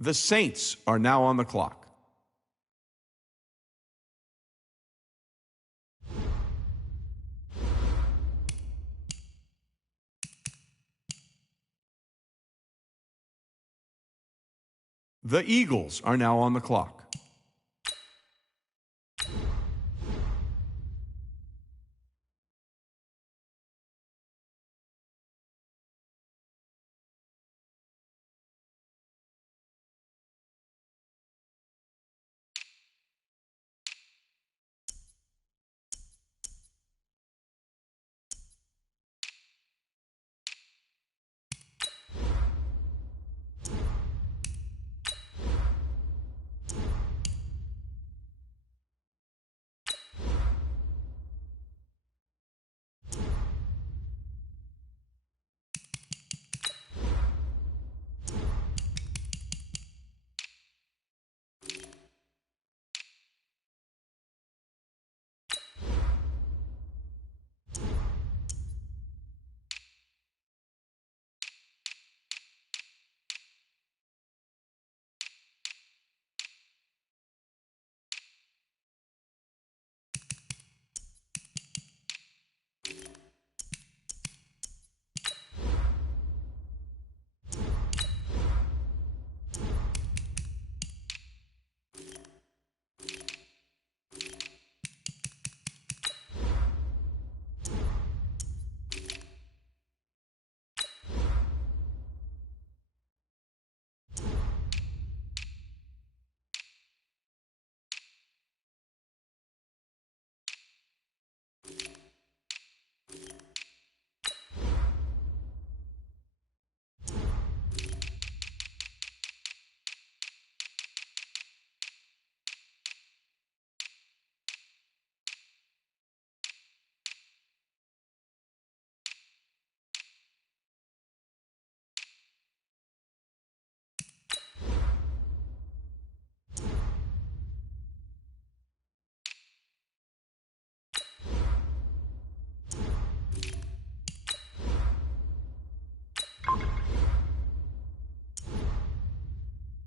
The Saints are now on the clock. The Eagles are now on the clock.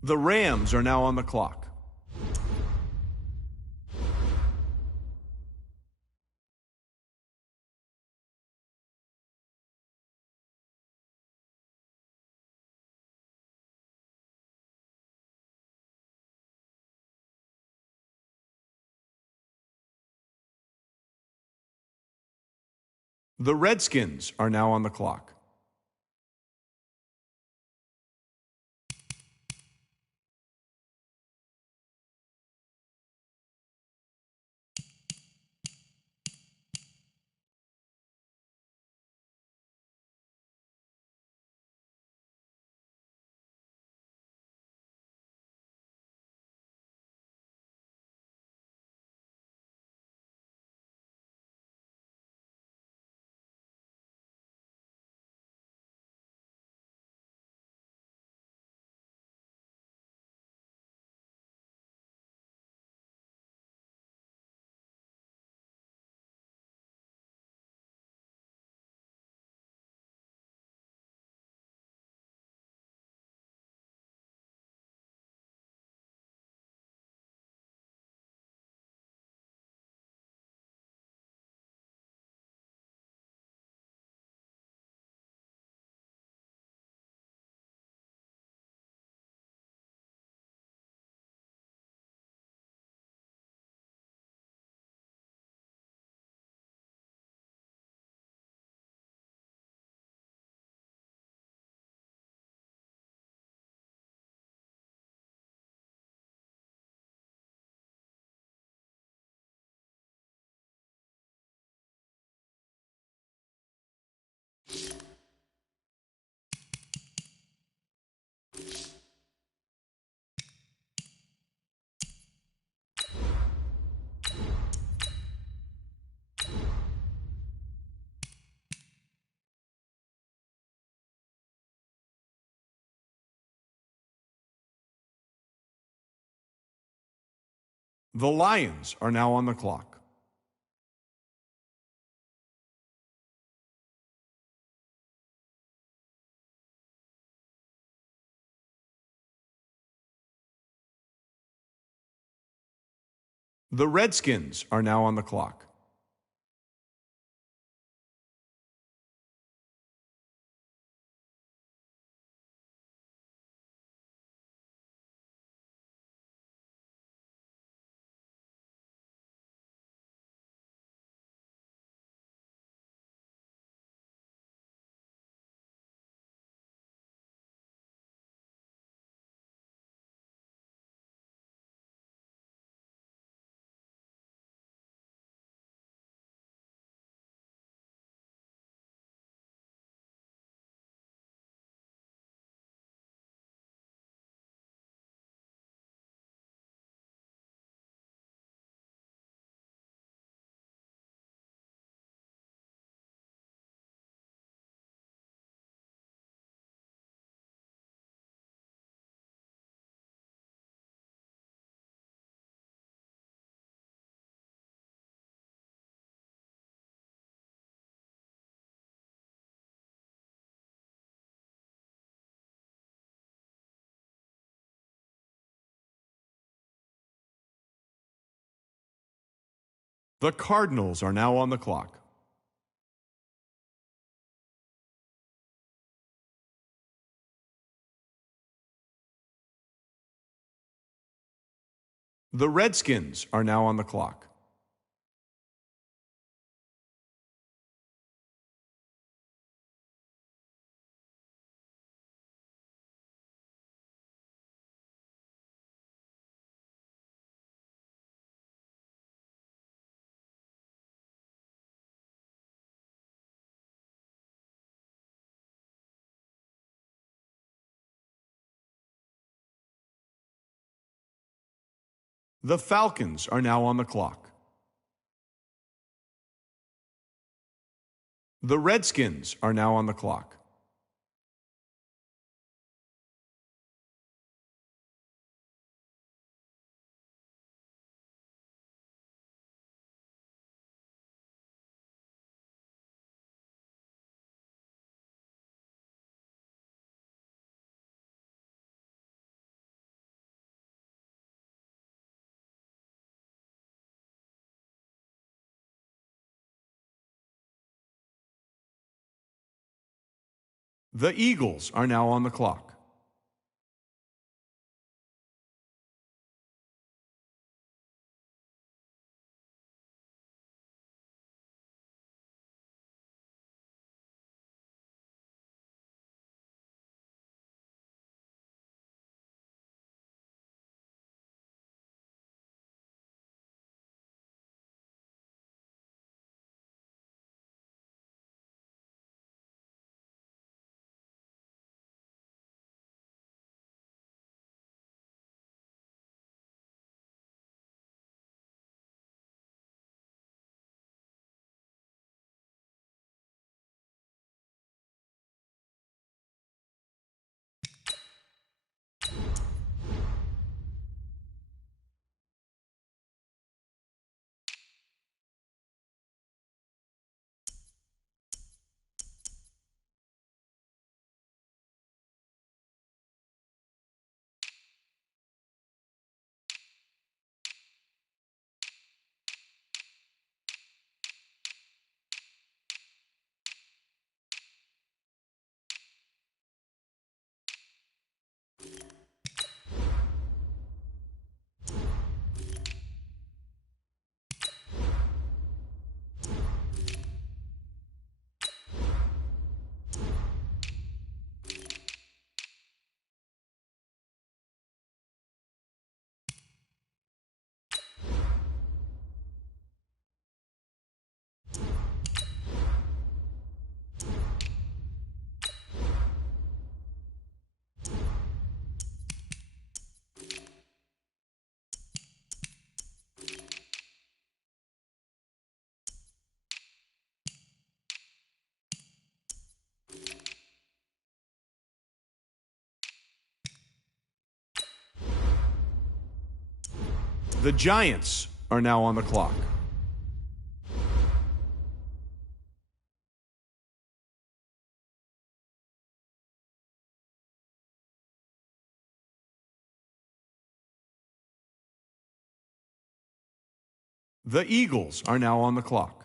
The Rams are now on the clock. The Redskins are now on the clock. The Lions are now on the clock. The Redskins are now on the clock. The Cardinals are now on the clock. The Redskins are now on the clock. The Falcons are now on the clock. The Redskins are now on the clock. The Eagles are now on the clock. The Giants are now on the clock. The Eagles are now on the clock.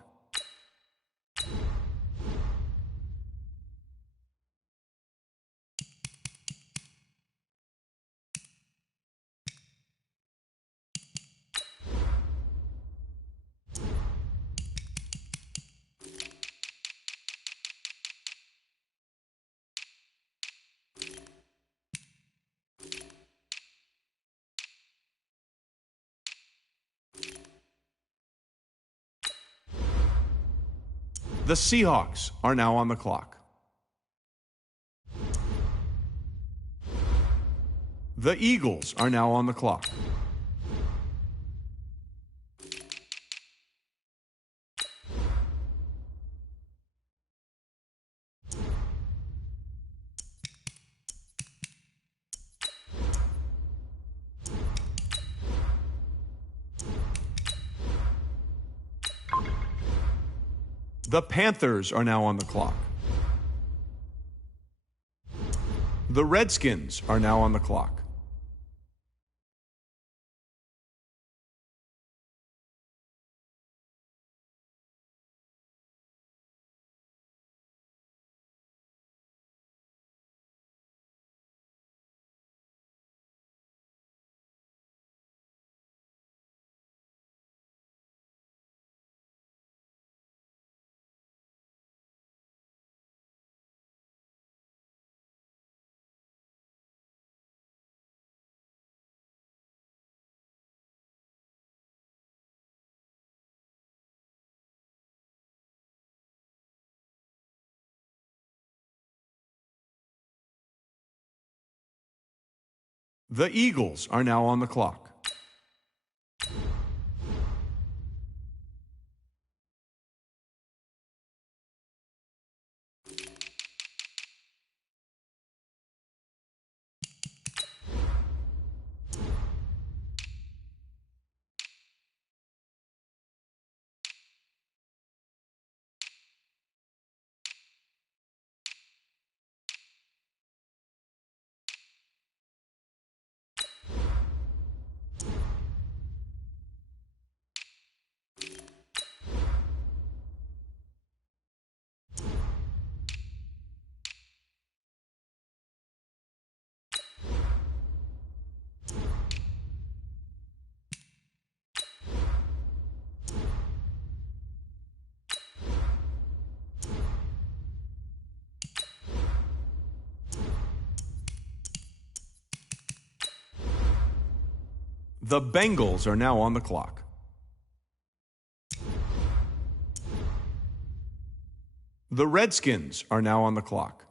The Seahawks are now on the clock. The Eagles are now on the clock. The Panthers are now on the clock. The Redskins are now on the clock. The Eagles are now on the clock. The Bengals are now on the clock. The Redskins are now on the clock.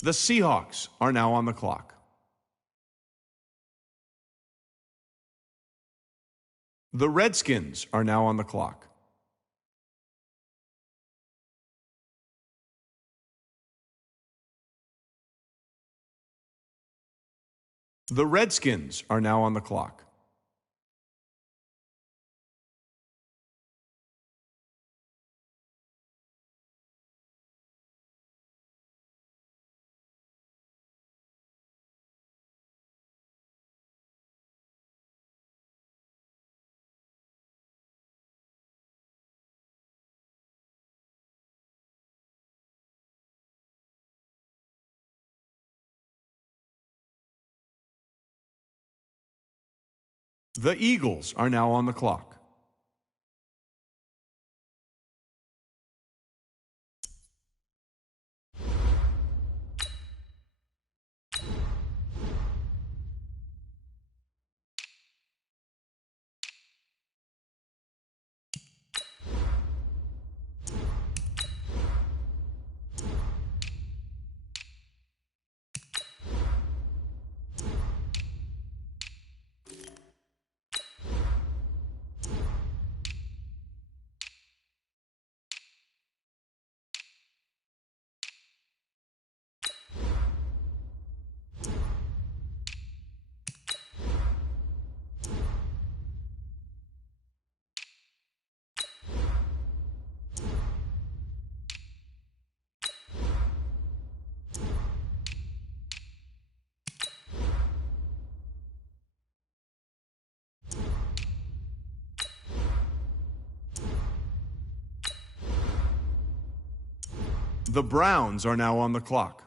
The Seahawks are now on the clock. The Redskins are now on the clock. The Redskins are now on the clock. The Eagles are now on the clock. The Browns are now on the clock.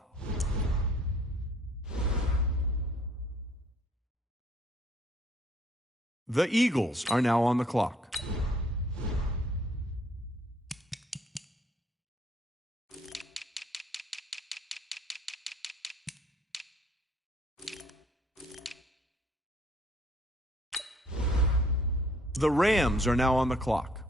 The Eagles are now on the clock. The Rams are now on the clock.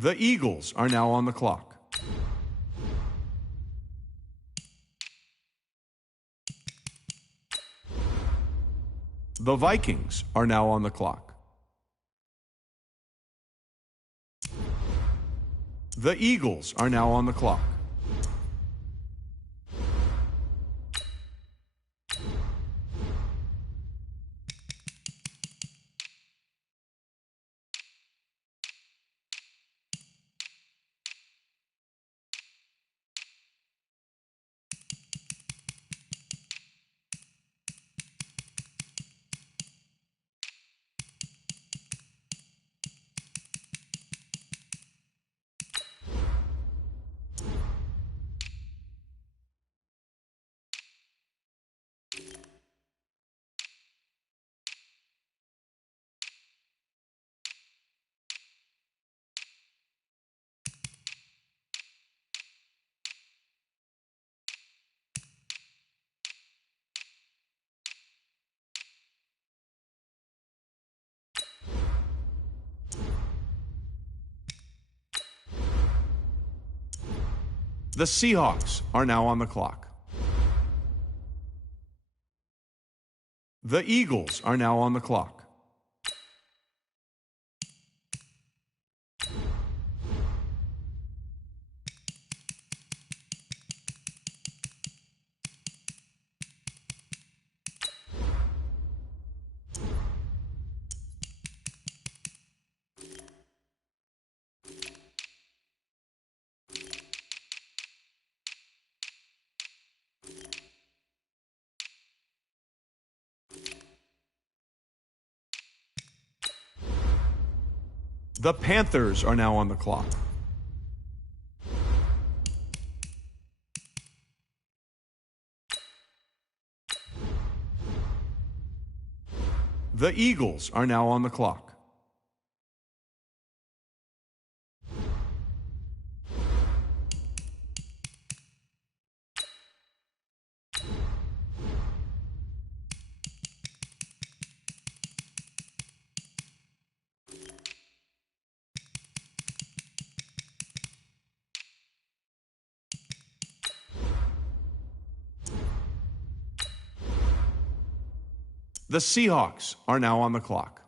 The Eagles are now on the clock. The Vikings are now on the clock. The Eagles are now on the clock. The Seahawks are now on the clock. The Eagles are now on the clock. The Panthers are now on the clock. The Eagles are now on the clock. The Seahawks are now on the clock.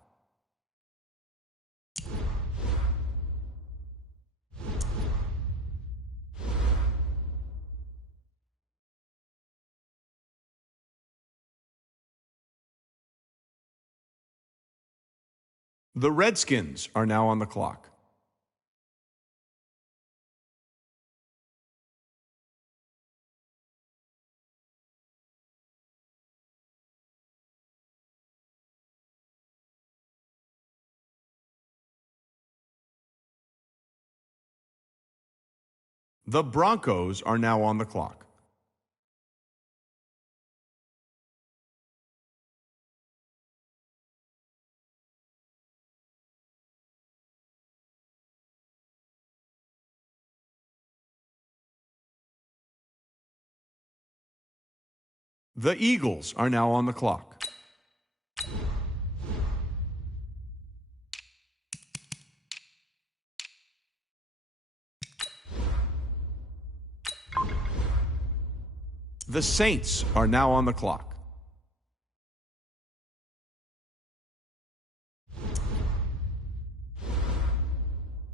The Redskins are now on the clock. The Broncos are now on the clock. The Eagles are now on the clock. The Saints are now on the clock.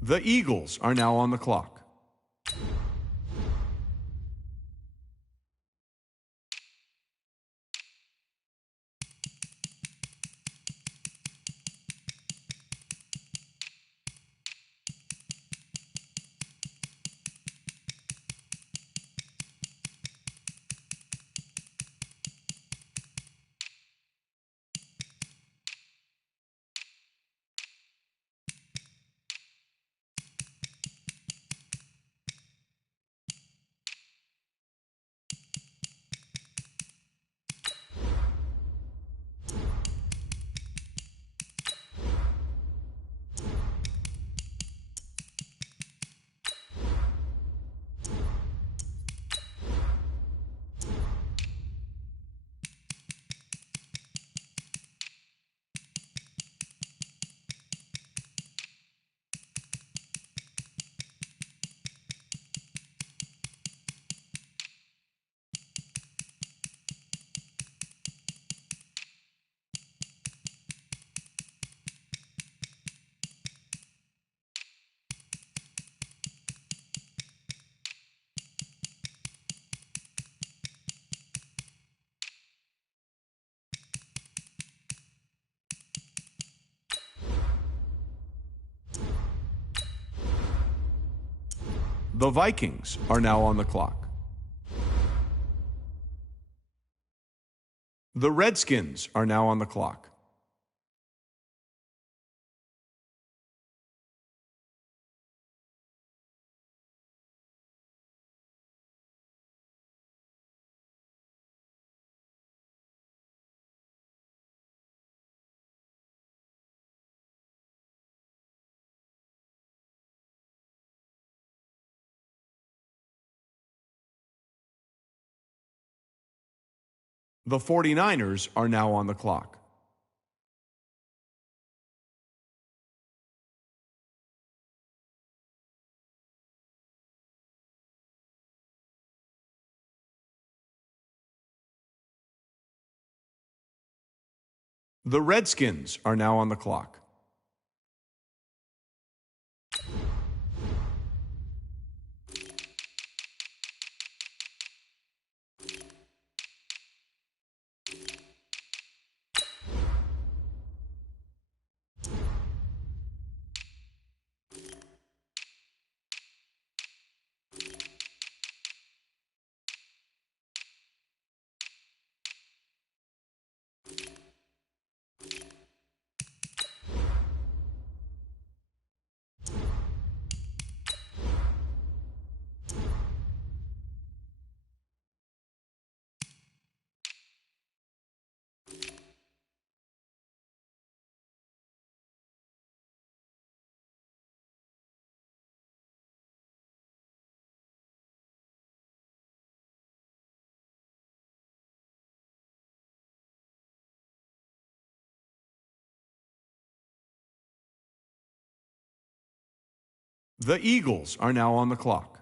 The Eagles are now on the clock. The Vikings are now on the clock. The Redskins are now on the clock. The 49ers are now on the clock. The Redskins are now on the clock. The Eagles are now on the clock.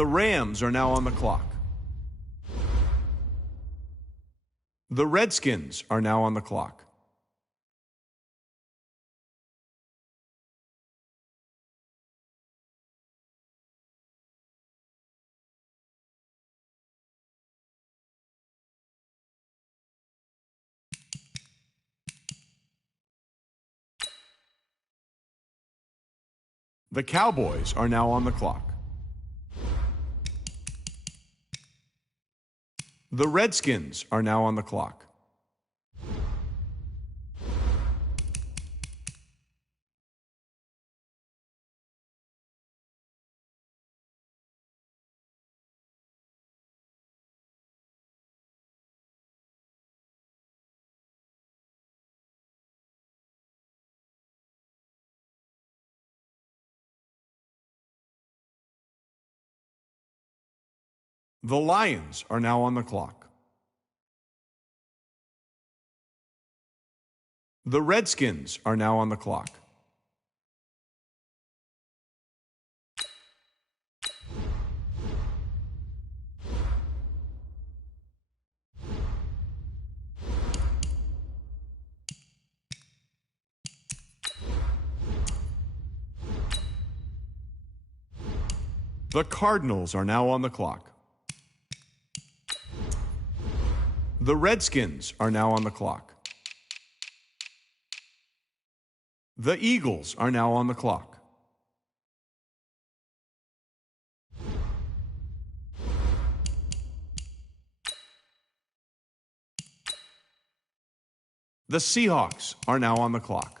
The Rams are now on the clock. The Redskins are now on the clock. The Cowboys are now on the clock. The Redskins are now on the clock. The Lions are now on the clock. The Redskins are now on the clock. The Cardinals are now on the clock. The Redskins are now on the clock. The Eagles are now on the clock. The Seahawks are now on the clock.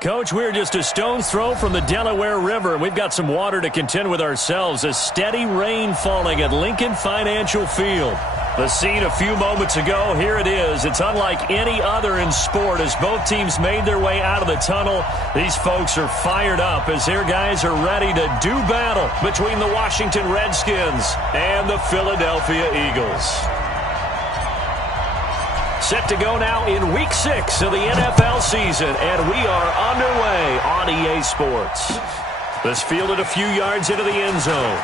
Coach, we're just a stone's throw from the Delaware River, and we've got some water to contend with ourselves. A steady rain falling at Lincoln Financial Field. The scene a few moments ago, here it is. It's unlike any other in sport as both teams made their way out of the tunnel. These folks are fired up as their guys are ready to do battle between the Washington Redskins and the Philadelphia Eagles. Set to go now in Week 6 of the NFL season, and we are underway on EA Sports. This fielded a few yards into the end zone.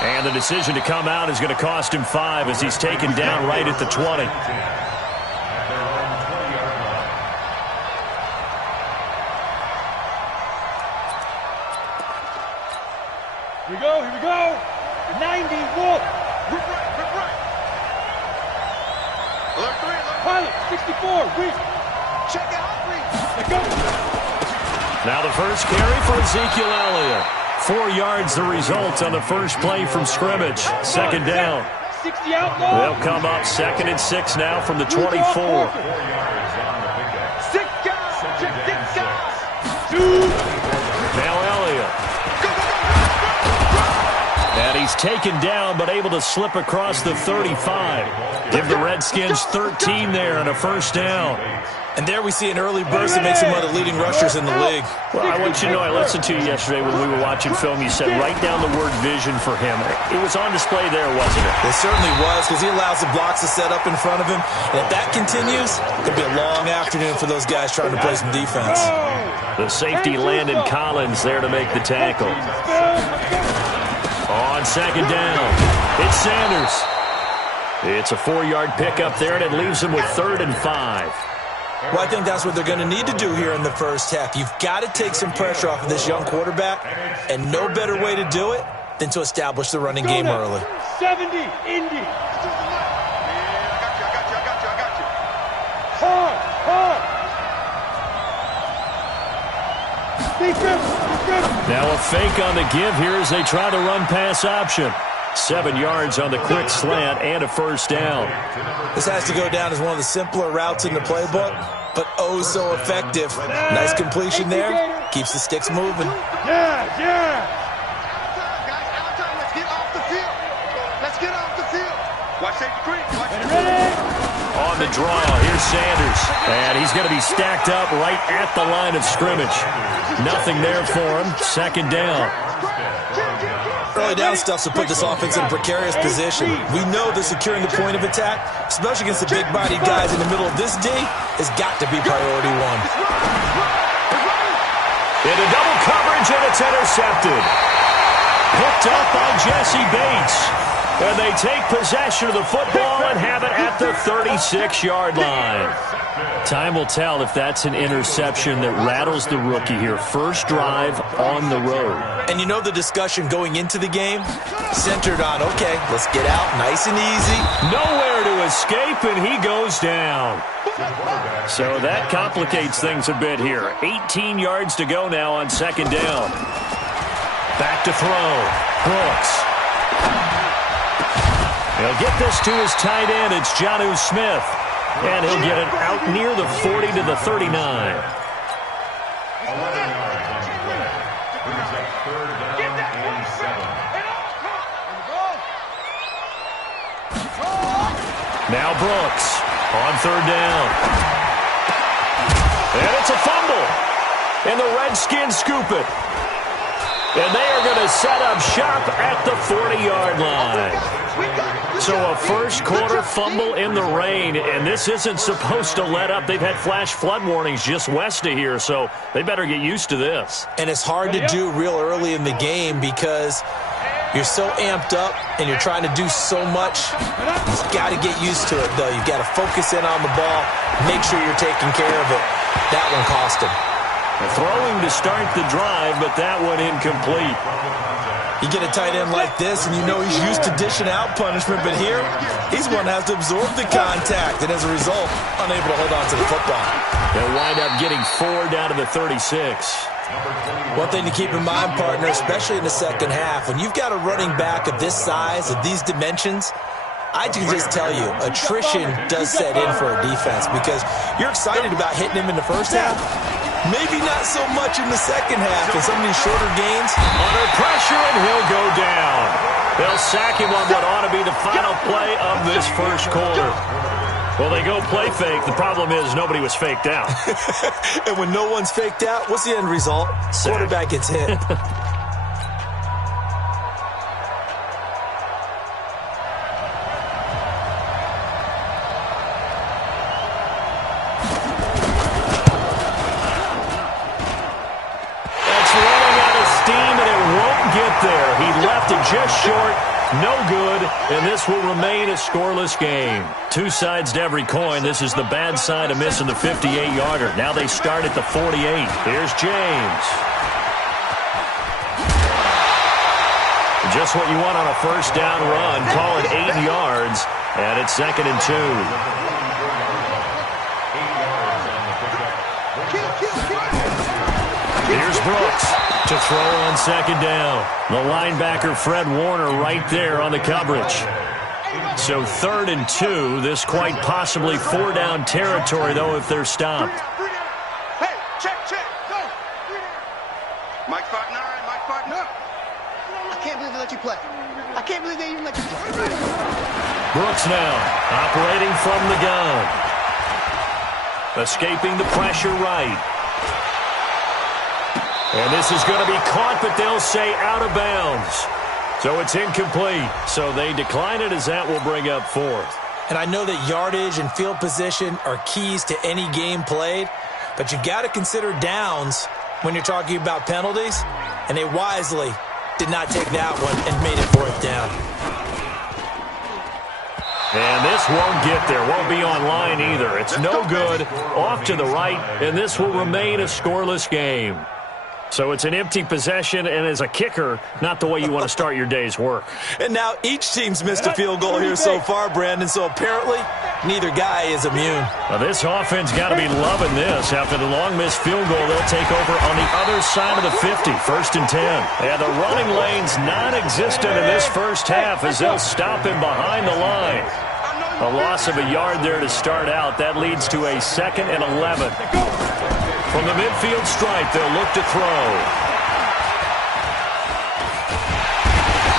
And the decision to come out is going to cost him 5 as he's taken down right at the 20. Here we go, here we go. 90, wolf. Pilot, 64, weak. Check out, weak. Let go. Now the first carry for Ezekiel Elliott. 4 yards the result on the first play from scrimmage. Second down. 60 outlaw. They'll come up 2nd and 6 now from the 24. 6 guys, check 6 guys. 2. Now Elliott. And he's taken down but able to slip across the 35. Give the Redskins 13 there and a first down. And there we see an early burst that makes him one of the leading rushers in the league. Well, I want you to know, I listened to you yesterday when we were watching film. You said write down the word vision for him. It was on display there, wasn't it? It certainly was, because he allows the blocks to set up in front of him. And if that continues, it could be a long afternoon for those guys trying to play some defense. The safety, Landon Collins, there to make the tackle. On second down, it's Sanders. It's a 4-yard pickup there, and it leaves him with 3rd and 5. Well, I think that's what they're going to need to do here in the first half. You've got to take some pressure off of this young quarterback, and no better way to do it than to establish the running game early. 70, Indy. Hard, hard. Now a fake on the give here as they try to run pass option. 7 yards on the quick slant and a first down. This has to go down as one of the simpler routes in the playbook, but oh so effective. Nice completion there. Keeps the sticks moving. Yeah. Outside, let's get off the field. Let's get off the field. Watch safety creep. On the draw, here's Sanders. And he's going to be stacked up right at the line of scrimmage. Nothing there for him. Second down. Early down stuff to put this offense in a precarious position. We know that securing the point of attack, especially against the big-bodied guys in the middle of this D, has got to be priority 1. Into double coverage, and it's intercepted. Picked up by Jesse Bates. And they take possession of the football and have it at the 36-yard line. Time will tell if that's an interception that rattles the rookie here. First drive on the road. And you know the discussion going into the game centered on, okay, let's get out nice and easy. Nowhere to escape, and he goes down. So that complicates things a bit here. 18 yards to go now on second down. Back to throw. Brooks. He'll get this to his tight end. It's Jonnu Smith. And he'll get it out near the 40 to the 39. Now Brooks on third down. And it's a fumble. And the Redskins scoop it. And they are going to set up shop at the 40-yard line. So a first-quarter fumble in the rain, and this isn't supposed to let up. They've had flash flood warnings just west of here, so they better get used to this. And it's hard to do real early in the game because you're so amped up and you're trying to do so much. You've got to get used to it, though. You've got to focus in on the ball, make sure you're taking care of it. That one cost him. Throwing to start the drive, but that one incomplete. You get a tight end like this, and you know he's used to dishing out punishment, but here, he's one that has to absorb the contact, and as a result, unable to hold on to the football. They'll wind up getting 4 down to the 36. One thing to keep in mind, partner, especially in the second half, when you've got a running back of this size, of these dimensions, I can just tell you, attrition does set in for a defense because you're excited about hitting him in the first half. Maybe not so much in the second half in some of these shorter gains. Under pressure, and he'll go down. They'll sack him on what ought to be the final play of this first quarter. Well, they go play fake. The problem is nobody was faked out. And when no one's faked out, what's the end result? Quarterback gets hit. There. He left it just short, no good, and this will remain a scoreless game. Two sides to every coin. This is the bad side of missing the 58-yarder. Now they start at the 48. Here's James. Just what you want on a first down run. Call it 8 yards, and it's 2nd and 2. Here's Brooks to throw on 2nd down. The linebacker, Fred Warner, right there on the coverage. So 3rd and 2. This quite possibly 4-down territory, though, if they're stopped. Hey, check. Go. Mike 5'9", Mike 5'9". I can't believe they let you play. I can't believe they even let you play. Brooks now operating from the gun. Escaping the pressure right. And this is going to be caught, but they'll say out of bounds. So it's incomplete. So they decline it as that will bring up 4th. And I know that yardage and field position are keys to any game played, but you've got to consider downs when you're talking about penalties, and they wisely did not take that one and made it 4th down. And this won't get there, won't be on line either. It's no good, off to the right, and this will remain a scoreless game. So it's an empty possession, and as a kicker, not the way you want to start your day's work. And now each team's missed a field goal here so far, Brandon, so apparently neither guy is immune. Well, this offense got to be loving this. After the long missed field goal, they'll take over on the other side of the 50, 1st and 10. And the running lane's non-existent in this first half as they'll stop him behind the line. A loss of a yard there to start out. That leads to a 2nd and 11. From the midfield stripe, they'll look to throw.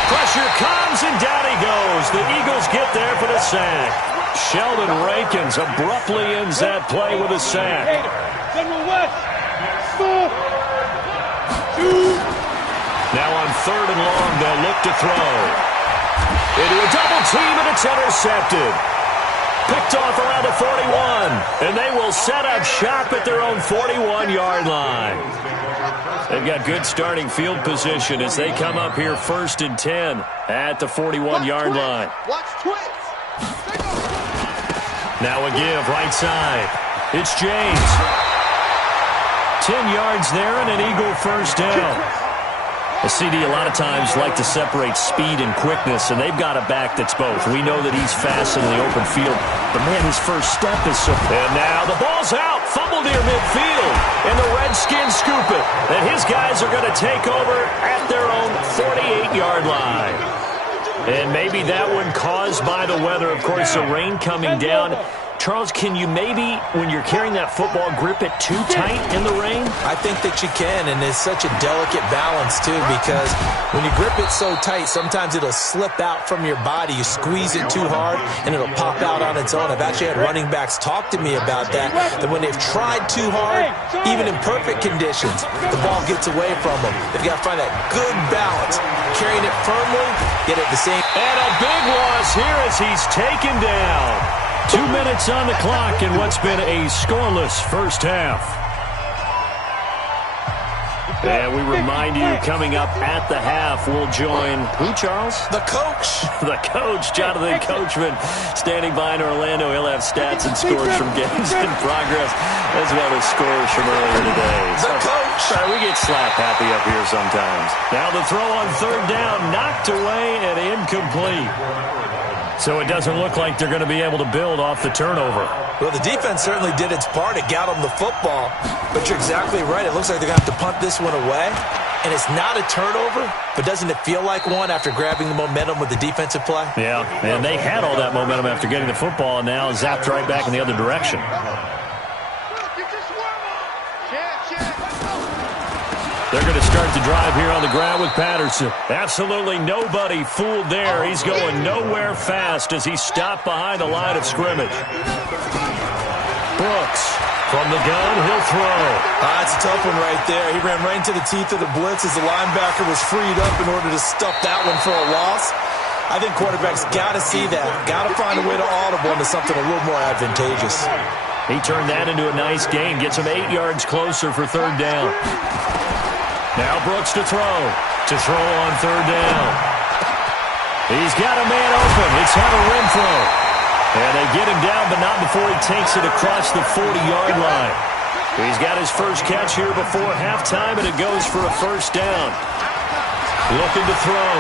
Pressure comes, and down he goes. The Eagles get there for the sack. Sheldon Rankins abruptly ends that play with a sack. Now on 3rd and long, they'll look to throw. Into a double team, and it's intercepted. Picked off around the 41, and they will set up shop at their own 41-yard line. They've got good starting field position as they come up here 1st and 10 at the 41-yard line. Watch twins. Now a give right side. It's James. 10 yards there and an Eagle first down. A CD a lot of times like to separate speed and quickness, and they've got a back that's both. We know that he's fast in the open field, but man, his first step is so... And now the ball's out, fumbled near midfield, and the Redskins scoop it. And his guys are going to take over at their own 48-yard line. And maybe that one caused by the weather. Of course, the rain coming down. Charles, can you maybe, when you're carrying that football, grip it too tight in the rain? I think that you can, and it's such a delicate balance, too, because when you grip it so tight, sometimes it'll slip out from your body. You squeeze it too hard, and it'll pop out on its own. I've actually had running backs talk to me about that when they've tried too hard, even in perfect conditions, the ball gets away from them. They've got to find that good balance, carrying it firmly, yet at the same... And a big loss here as he's taken down. 2 minutes on the clock in what's been a scoreless first half. And we remind you, coming up at the half, we'll join who, Charles? The coach. The coach, Jonathan Coachman, standing by in Orlando. He'll have stats and scores from games in progress, as well as scores from earlier today. The coach. We get slap happy up here sometimes. Now the throw on 3rd down, knocked away and incomplete. So it doesn't look like they're going to be able to build off the turnover. Well, the defense certainly did its part. It got them the football. But you're exactly right. It looks like they're going to have to punt this one away. and it's not a turnover, but doesn't it feel like one after grabbing the momentum with the defensive play? Yeah, and they had all that momentum after getting the football, and now zapped right back in the other direction. They're going to start the drive here on the ground with Patterson. Absolutely nobody fooled there. He's going nowhere fast as he's stopped behind the line of scrimmage. Brooks from the gun, he'll throw. It's a tough one right there. He ran right into the teeth of the blitz as the linebacker was freed up in order to stuff that one for a loss. I think quarterbacks got to see that. Got to find a way to audible into something a little more advantageous. He turned that into a nice gain. Gets him 8 yards closer for third down. Now Brooks to throw on third down. He's got a man open. It's Hunter Renfrow. And they get him down, but not before he takes it across the 40-yard line. He's got his first catch here before halftime, and it goes for a first down. Looking to throw.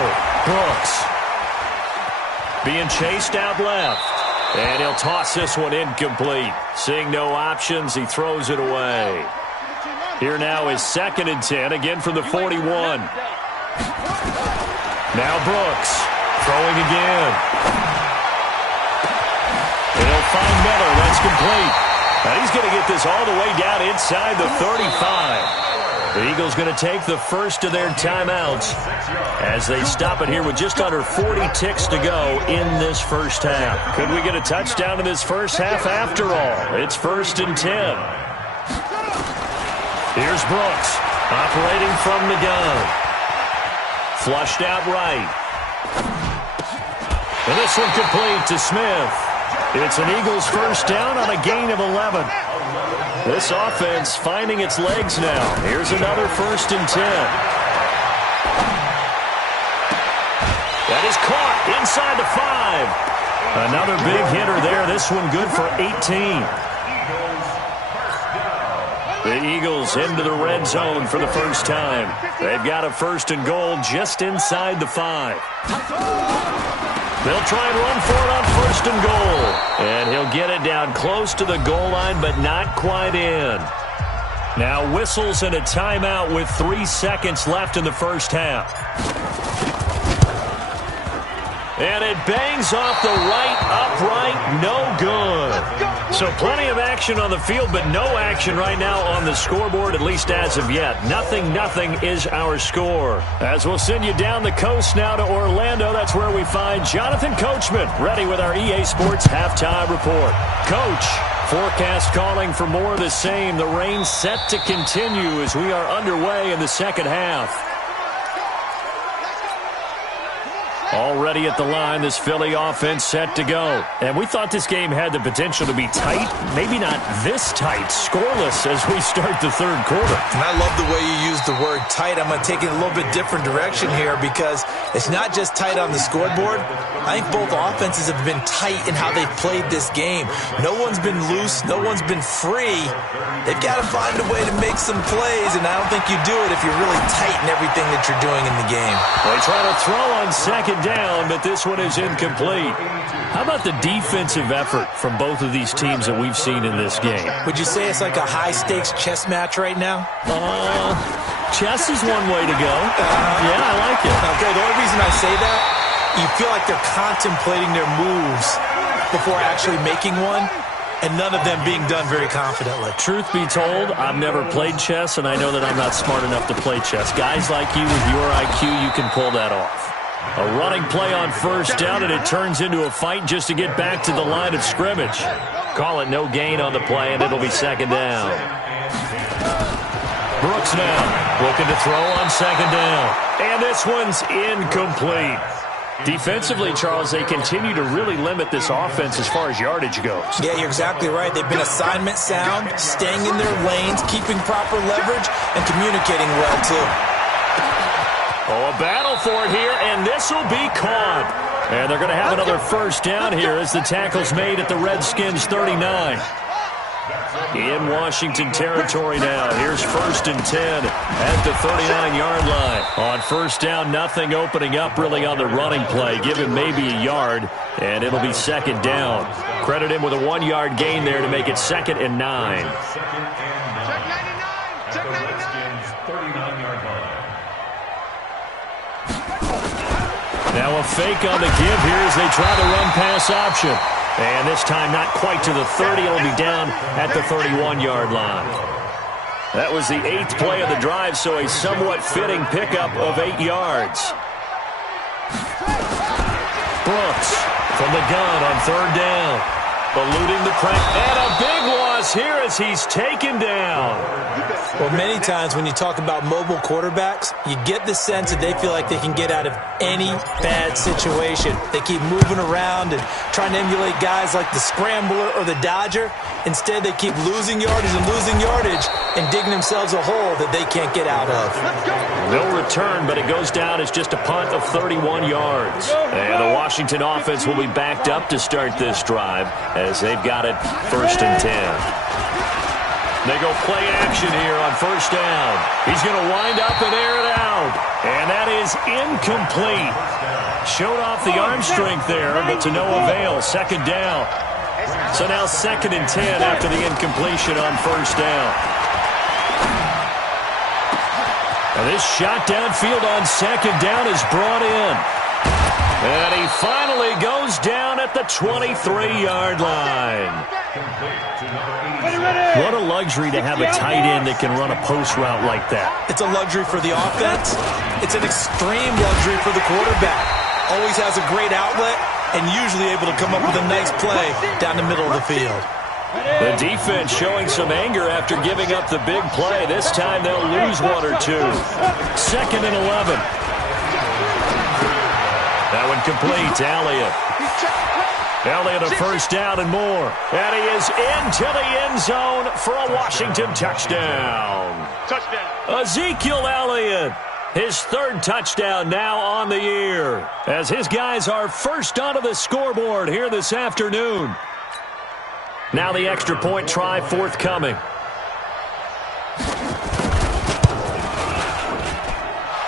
Brooks. Being chased out left. And he'll toss this one incomplete. Seeing no options, he throws it away. Here now is 2nd and 10, again from the 41. Now Brooks, throwing again. And he'll find Miller, that's complete. And he's going to get this all the way down inside the 35. The Eagles going to take the first of their timeouts as they stop it here with just under 40 ticks to go in this first half. Could we get a touchdown in this first half after all? It's 1st and 10. Here's Brooks, operating from the gun. Flushed out right. And this one complete to Smith. It's an Eagles first down on a gain of 11. This offense finding its legs now. Here's another 1st and 10. That is caught inside the 5. Another big hitter there. This one good for 18. The Eagles into the red zone for the first time. They've got a 1st and goal just inside the 5. They'll try and run for it on 1st and goal. And he'll get it down close to the goal line, but not quite in. Now whistles and a timeout with 3 seconds left in the first half. And it bangs off the right upright, no good. So plenty of action on the field, but no action right now on the scoreboard, at least as of yet. 0-0 is our score. As we'll send you down the coast now to Orlando, that's where we find Jonathan Coachman, ready with our EA Sports Halftime Report. Coach, forecast calling for more of the same. The rain set to continue as we are underway in the second half. Already at the line, this Philly offense set to go. And we thought this game had the potential to be tight. Maybe not this tight, scoreless as we start the third quarter. And I love the way you use the word tight. I'm going to take it a little bit different direction here because it's not just tight on the scoreboard. I think both offenses have been tight in how they've played this game. No one's been loose. No one's been free. They've got to find a way to make some plays, and I don't think you do it if you're really tight in everything that you're doing in the game. They try to throw on second down, but this one is incomplete. How about the defensive effort from both of these teams that we've seen in this game? Would you say it's like a high-stakes chess match right now? Chess is one way to go. Yeah, I like it. Okay, the only reason I say that, you feel like they're contemplating their moves before actually making one, and none of them being done very confidently. Truth be told, I've never played chess, and I know that I'm not smart enough to play chess. Guys like you with your IQ, you can pull that off. A running play on first down, and it turns into a fight just to get back to the line of scrimmage. Call it no gain on the play, and it'll be second down. Brooks now looking to throw on second down. And this one's incomplete. Defensively, Charles, they continue to really limit this offense as far as yardage goes. Yeah, you're exactly right. They've been assignment sound, staying in their lanes, keeping proper leverage, and communicating well, too. Oh, a battle for it here, and this will be caught. And they're going to have another first down here as the tackle's made at the Redskins' 39. In Washington territory now. Here's 1st and 10 at the 39-yard line. On first down, nothing opening up really on the running play. Give him maybe a yard, and it'll be second down. Credit him with a 1-yard gain there to make it 2nd and 9. Now a fake on the give here as they try the run-pass option. And this time not quite to the 30. It'll be down at the 31-yard line. That was the 8th play of the drive, so a somewhat fitting pickup of 8 yards. Brooks from the gun on 3rd down. Eluding the pressure. And a big loss here as he's taken down. Well, many times when you talk about mobile quarterbacks, you get the sense that they feel like they can get out of any bad situation. They keep moving around and trying to emulate guys like the Scrambler or the Dodger. Instead, they keep losing yardage and digging themselves a hole that they can't get out of. No return, but it goes down as just a punt of 31 yards. And the Washington offense will be backed up to start this drive as they've got it 1st and 10. They go play action here on 1st down. He's going to wind up and air it out. And that is incomplete. Showed off the arm strength there, but to no avail. 2nd down. So now 2nd and 10 after the incompletion on 1st down. And this shot downfield on 2nd down is brought in. And he finally goes down at the 23-yard line. What a luxury to have a tight end that can run a post route like that. It's a luxury for the offense. It's an extreme luxury for the quarterback. Always has a great outlet and usually able to come up with a nice play down the middle of the field. The defense showing some anger after giving up the big play. This time they'll lose 1 or 2. 2nd and 11. That one complete to Elliott. Elliott a 1st down and more. And he is into the end zone for a Washington touchdown. Ezekiel Elliott, his 3rd touchdown now on the year, as his guys are first onto the scoreboard here this afternoon. Now the extra point try forthcoming.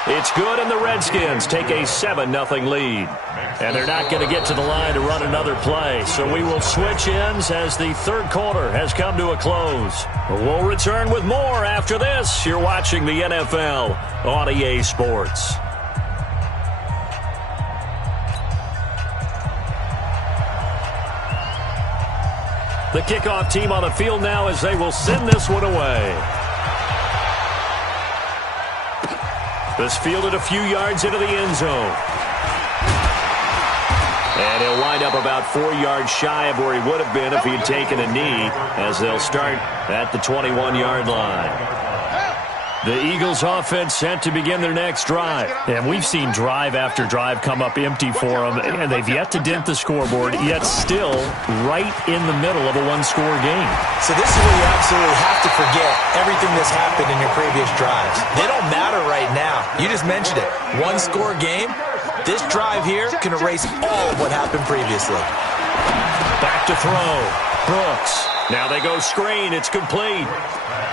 It's good, and the Redskins take a 7-0 lead. And they're not going to get to the line to run another play. So we will switch ends as the 3rd quarter has come to a close. We'll return with more after this. You're watching the NFL on EA Sports. The kickoff team on the field now as they will send this one away. This fielded a few yards into the end zone. And he'll wind up about 4 yards shy of where he would have been if he had taken a knee, as they'll start at the 21-yard line. The Eagles offense set to begin their next drive. And we've seen drive after drive come up empty for them, and they've yet to dent the scoreboard, yet still right in the middle of a one-score game. So this is where you absolutely have to forget everything that's happened in your previous drives. They don't matter right now. You just mentioned it. One-score game. This drive here can erase all of what happened previously. Back to throw. Brooks. Now they go screen. It's complete.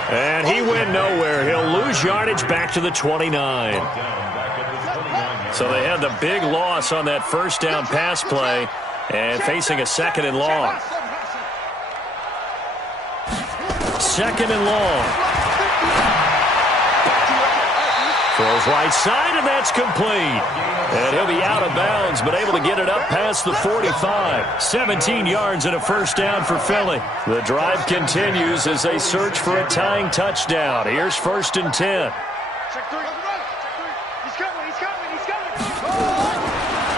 And he went nowhere. He'll lose yardage back to the 29. So they had the big loss on that 1st down pass play and facing a 2nd and long. 2nd and long. Throws right side, and that's complete. And he'll be out of bounds, but able to get it up past the 45. 17 yards and a 1st down for Philly. The drive continues as they search for a tying touchdown. Here's 1st and 10.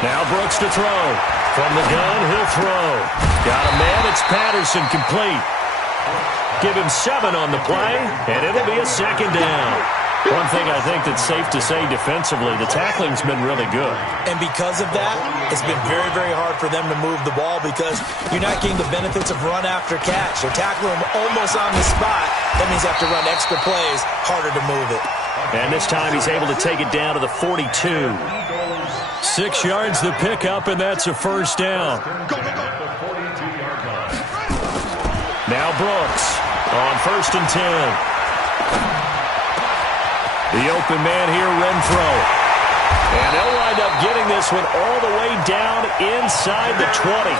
Now Brooks to throw. From the gun, he'll throw. Got a man, it's Patterson, complete. Give him 7 on the play, and it'll be a 2nd down. One thing I think that's safe to say defensively, the tackling's been really good. And because of that, it's been very, very hard for them to move the ball because you're not getting the benefits of run after catch. They're tackling them almost on the spot. That means you have to run extra plays, harder to move it. And this time he's able to take it down to the 42. 6 yards the pickup, and that's a 1st down. Now Brooks on 1st and 10. The open man here, Renfro. And they'll wind up getting this one all the way down inside the 20.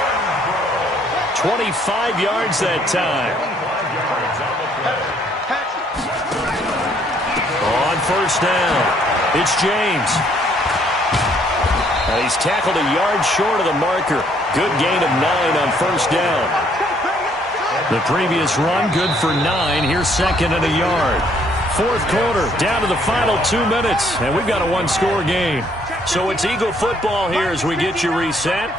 25 yards that time. On 1st down, it's James. And he's tackled a yard short of the marker. Good gain of 9 on first down. The previous run, good for 9. Here's second and a yard. Fourth quarter, down to the final 2 minutes, and we've got a one-score game. So it's Eagle football here as we get you reset.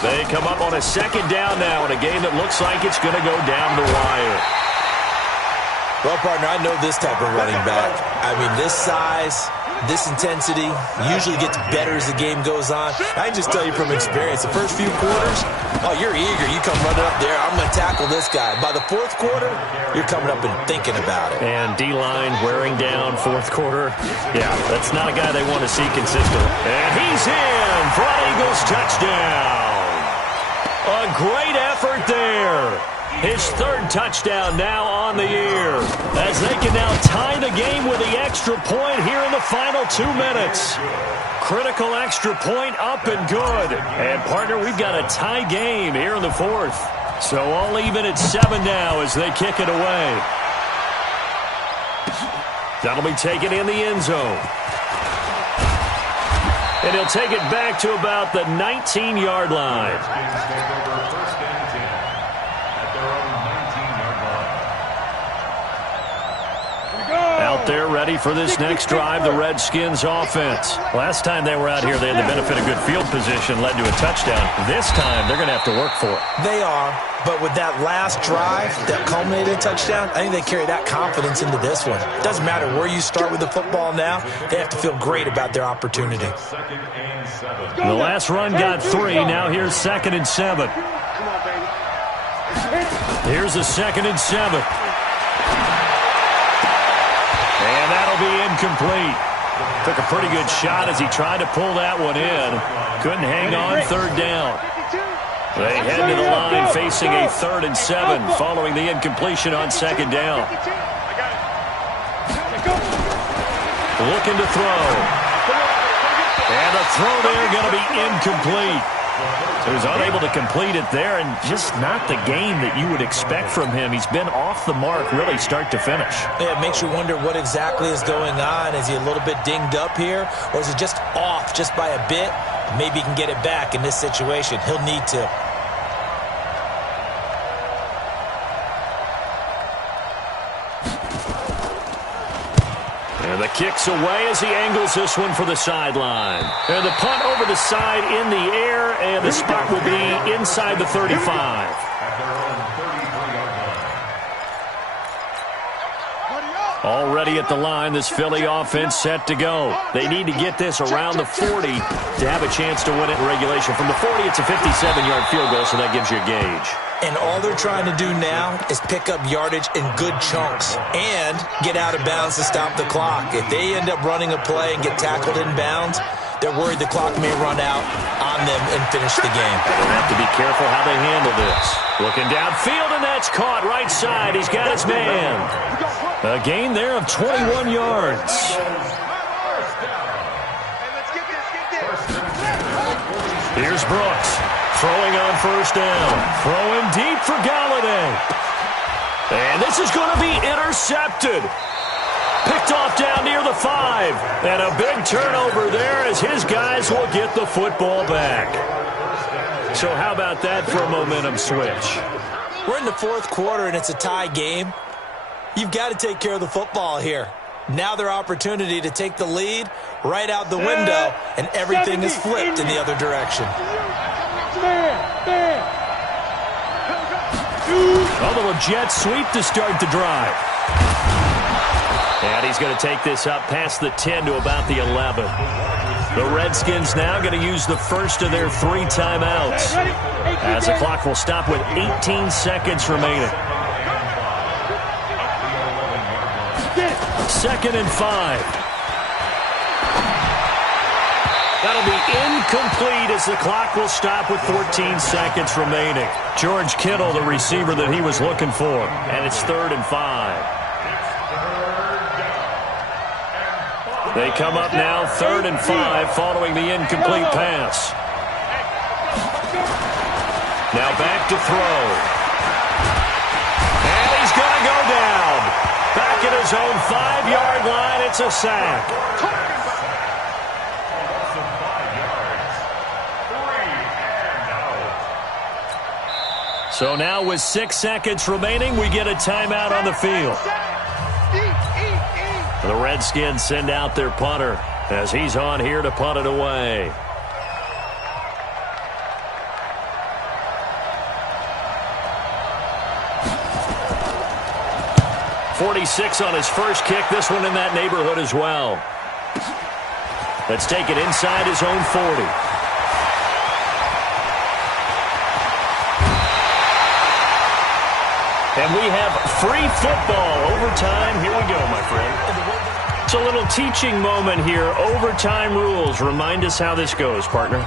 They come up on a second down now in a game that looks like it's going to go down the wire. Well, partner, I know this type of running back. I mean, this size, this intensity usually gets better as the game goes on. I can just tell you from experience, the first few quarters, oh, you're eager. You come running up there, I'm going to tackle this guy. By the fourth quarter, you're coming up and thinking about it. And D-line wearing down fourth quarter. Yeah, that's not a guy they want to see consistently. And he's in for an Eagles touchdown. A great effort there. His third touchdown now on the year, as they can now tie the game with the extra point here in the final 2 minutes. Critical extra point up and good. And, partner, we've got a tie game here in the fourth. So all even at 7 now as they kick it away. That'll be taken in the end zone. And he'll take it back to about the 19-yard line. Out there ready for this next drive, the Redskins offense. Last time they were out here, they had the benefit of good field position, led to a touchdown. This time, they're going to have to work for it. They are, but with that last drive that culminated in a touchdown, I think they carry that confidence into this one. It doesn't matter where you start with the football now. They have to feel great about their opportunity. The last run got 3. Now here's 2nd and 7. Here's a 2nd and 7. And that'll be incomplete. Took a pretty good shot as he tried to pull that one in. Couldn't hang on, third down. They head to the line facing a 3rd and 7 following the incompletion on 2nd down. Looking to throw. And the throw there going to be incomplete. So he's unable to complete it there, and just not the game that you would expect from him. He's been off the mark really start to finish. Yeah, it makes you wonder what exactly is going on. Is he a little bit dinged up here, or is it just off just by a bit? Maybe he can get it back in this situation. He'll need to. And the kick's away as he angles this one for the sideline. And the punt over the side in the air, and the spot will be inside the 35. Already at the line, this Philly offense set to go. They need to get this around the 40 to have a chance to win it in regulation. From the 40, it's a 57-yard field goal, so that gives you a gauge. And all they're trying to do now is pick up yardage in good chunks and get out of bounds to stop the clock. If they end up running a play and get tackled in bounds, they're worried the clock may run out on them and finish the game. They'll have to be careful how they handle this. Looking downfield, and that's caught right side. He's got his man. A gain there of 21 yards. Here's Brooks. Throwing on first down. Throwing deep for Galladay. And this is going to be intercepted. Picked off down near the 5. And a big turnover there as his guys will get the football back. So how about that for a momentum switch? We're in the fourth quarter and it's a tie game. You've got to take care of the football here. Now their opportunity to take the lead right out the window, and everything is flipped in the other direction. A little jet sweep to start the drive. And he's going to take this up past the 10 to about the 11. The Redskins now going to use the first of their 3 timeouts, as the clock will stop with 18 seconds remaining. 2nd and 5. That'll be incomplete as the clock will stop with 14 seconds remaining. George Kittle, the receiver that he was looking for. And it's 3rd and 5. They come up now 3rd and 5 following the incomplete pass. Now back to throw. And he's going to go down. Back at his own 5-yard line, it's a sack. So now with 6 seconds remaining, we get a timeout on the field. The Redskins send out their punter as he's on here to punt it away. .46 on his first kick. This one in that neighborhood as well. Let's take it inside his own 40. And we have free football. Overtime. Here we go, my friend. It's a little teaching moment here. Overtime rules. Remind us how this goes, partner.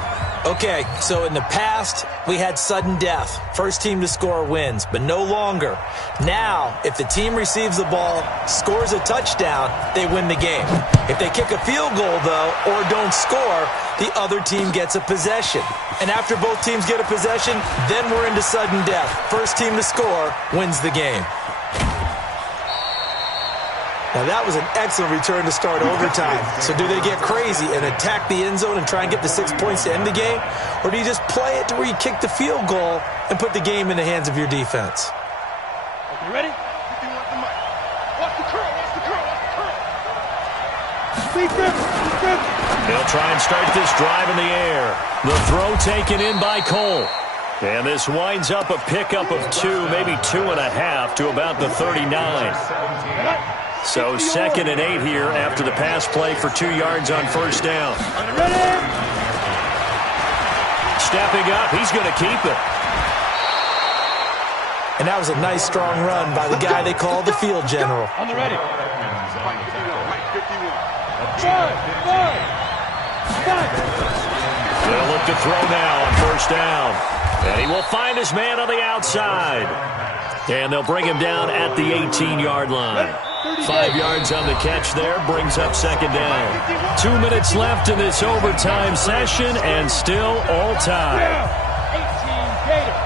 Okay, so in the past, we had sudden death. First team to score wins, but no longer. Now, if the team receives the ball, scores a touchdown, they win the game. If they kick a field goal, though, or don't score, the other team gets a possession. And after both teams get a possession, then we're into sudden death. First team to score wins the game. Now, that was an excellent return to start overtime. So do they get crazy and attack the end zone and try and get the 6 points to end the game? Or do you just play it to where you kick the field goal and put the game in the hands of your defense? You ready? You want the mic. Watch the curl, watch the curl, watch the curl. They'll try and start this drive in the air. The throw taken in by Cole. And this winds up a pickup of 2, maybe 2.5 to about the 39. So 2nd and 8 here after the pass play for 2 yards on first down. Stepping up, he's going to keep it. And that was a nice, strong run by the guy they call the field general. On the ready. They'll look to throw now on first down. And he will find his man on the outside. And they'll bring him down at the 18-yard line. 5 yards on the catch there, brings up 2nd down. 2 minutes left in this overtime session, and still all time. 18 Gator.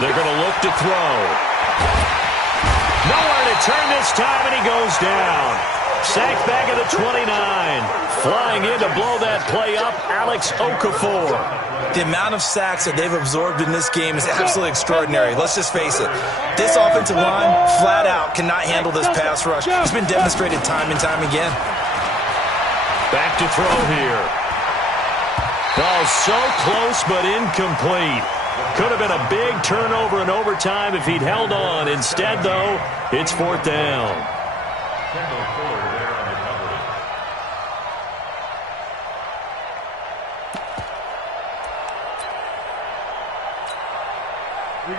They're going to look to throw. Nowhere to turn this time, and he goes down. Sacked back at the 29. Flying in to blow that play up, Alex Okafor. The amount of sacks that they've absorbed in this game is absolutely extraordinary. Let's just face it. This offensive line, flat out, cannot handle this pass rush. It's been demonstrated time and time again. Back to throw here. Oh, so close but incomplete. Could have been a big turnover in overtime if he'd held on. Instead, though, it's 4th down.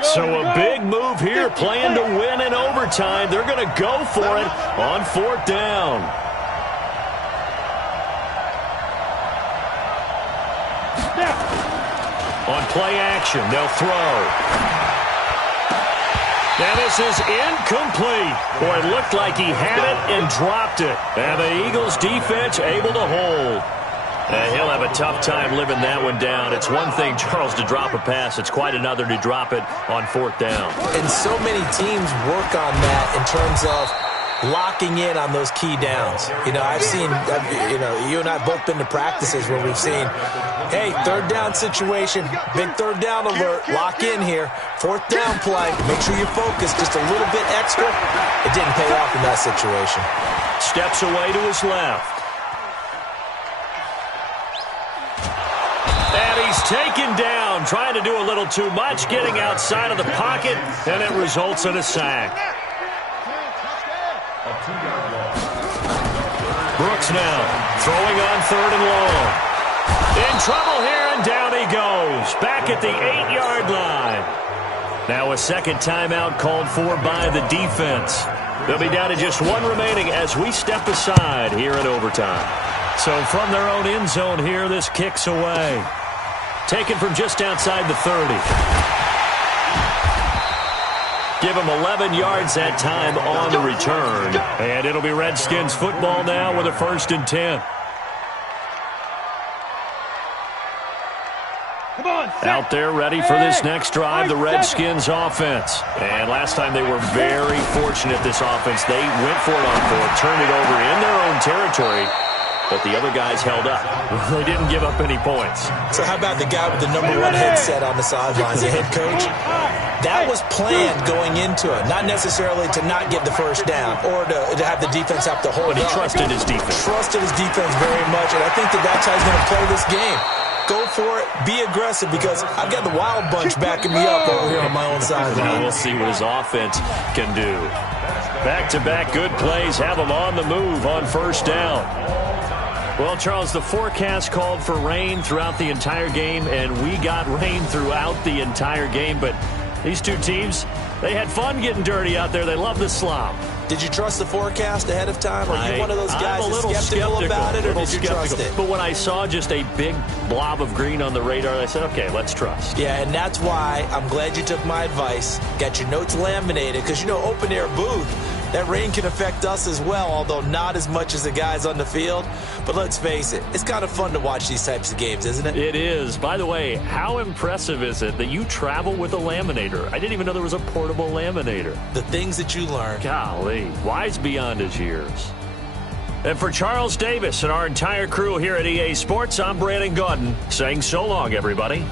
So a big move here, playing to win in overtime. They're going to go for it on 4th down. On play action, they'll throw. Now this is incomplete. Boy, it looked like he had it and dropped it. And the Eagles defense able to hold. And he'll have a tough time living that one down. It's one thing, Charles, to drop a pass. It's quite another to drop it on 4th down. And so many teams work on that in terms of locking in on those key downs. You know, I've seen, you and I have both been to practices where we've seen, hey, 3rd down situation, big 3rd down alert, lock in here. 4th down play, make sure you focus just a little bit extra. It didn't pay off in that situation. Steps away to his left. And he's taken down, trying to do a little too much, getting outside of the pocket, and it results in a sack. Brooks now throwing on 3rd and long. In trouble here, and down he goes. Back at the 8-yard line. Now a 2nd timeout called for by the defense. They'll be down to just 1 remaining as we step aside here in overtime. So from their own end zone here, this kicks away. Taken from just outside the 30. Give him 11 yards that time on the return. And it'll be Redskins football now with a 1st and 10. Out there ready for this next drive, the Redskins offense. And last time they were very fortunate, this offense. They went for it on 4th, turned it over in their own territory, but the other guys held up. They didn't give up any points. So how about the guy with the #1 headset on the sidelines, the head coach? That was planned going into it, not necessarily to not get the first down or to have the defense have to hold But he up. trusted his defense. Trusted his defense very much, and I think that's how he's going to play this game. Go for it. Be aggressive, because I've got the Wild Bunch backing me up over here on my own side. Now we'll see what his offense can do. Back-to-back good plays have him on the move on first down. Well, Charles, the forecast called for rain throughout the entire game, and we got rain throughout the entire game. But these two teams, they had fun getting dirty out there. They love the slop. Did you trust the forecast ahead of time? Are you one of those guys I'm a little that's skeptical about it, or did you trust it? But when I saw just a big blob of green on the radar, I said, okay, let's trust. Yeah, and that's why I'm glad you took my advice. Got your notes laminated, because, open-air booth, that rain can affect us as well, although not as much as the guys on the field. But let's face it, it's kind of fun to watch these types of games, isn't it? It is. By the way, how impressive is it that you travel with a laminator? I didn't even know there was a portable laminator. The things that you learn. Golly, wise beyond his years. And for Charles Davis and our entire crew here at EA Sports, I'm Brandon Gaudin saying so long, everybody.